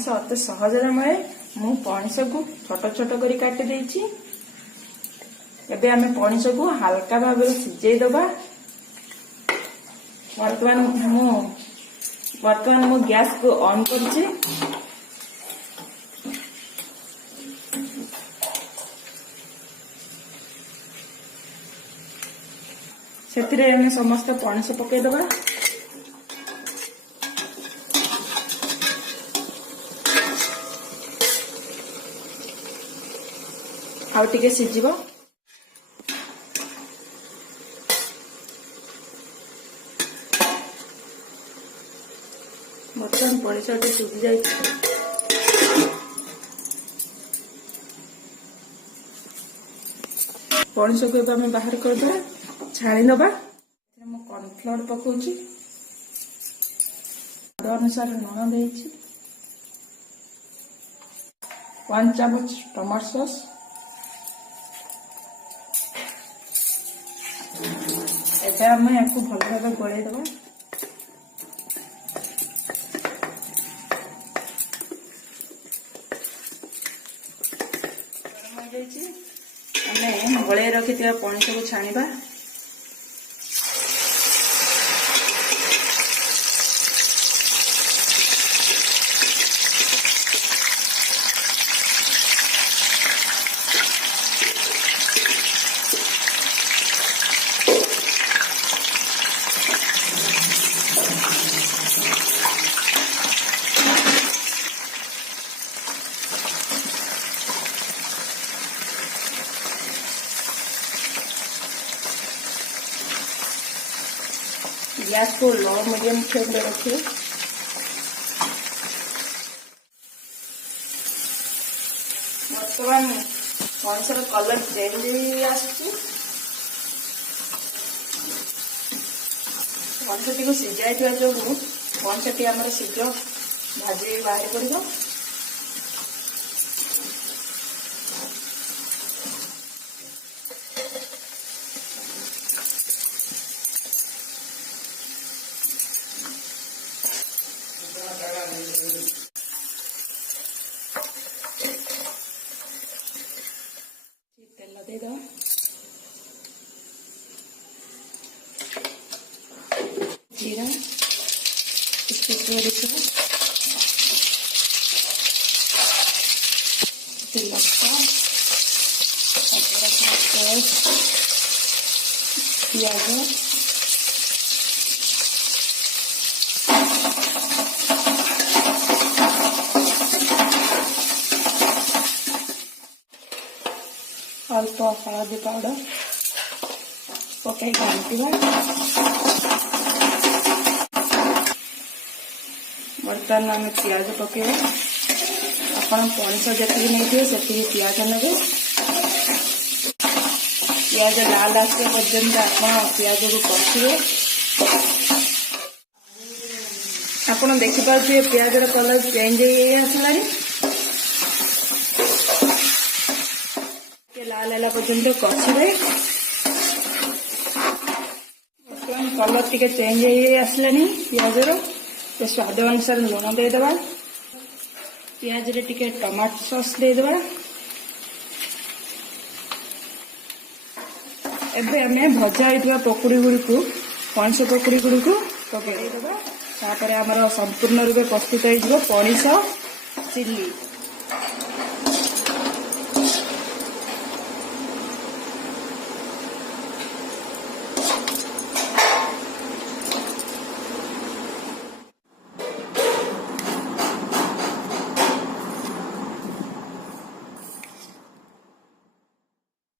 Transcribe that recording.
पणिस अति सहज मिले मु पणिस को छोट छोट कर काटी देछि। एबे आमे पणिस को हल्का भाव सिझे दबा। वर्तमान मु गैस को ऑन करछि। सेतिरे आमे समस्त पणिस पके दबा। आउ टिके सिझिबो। बर्तमान पणिस सिझी जाए। पणिस को आम बाहर करदे छाणी दबा। कॉर्नफ्लोर पकाउछि। स्वाद अनुसार लुण देछि। 1 चामच टमाटो सॉस। एबे आम याकू भल भाव गोळै दबा। आम गोळै रखि पणिस को छाणीबा। गैस को लो मीडियम फ्लेम में रखिए। बर्तमान पणिस कलर चेंज पणिस को सीझाई जो पणिस आम शीघ्र भाजी बाहर पड़ो। तेल दे दो। जीरा लଙ୍କା पियाज अल्प हलदी पाउडर पकई घाटिबा। बर्तमान आम पियाज पकेबा। आपण पणिस जी नहीं से पियाज ने पियाज लाल आसा पर्यंत आप पियाज को कषिए। आप देखिपे पियाज कलर चेंज आसला। लाल है पर्यंत कषिबे। बर्तमान कलर टी चेंज आसला पियाजर। तो स्वाद अनुसार लुण देदेबा। पियाज रे टिके टमाटो सॉस देदेबा। एबे आमे भजा होइतबा पकुड़ी गुड़ी को पणिस पकुड़ी गुड़ी को पकई देबा। तापर हमर संपूर्ण रूपे प्रस्तुत हो पणिस चिल्ली।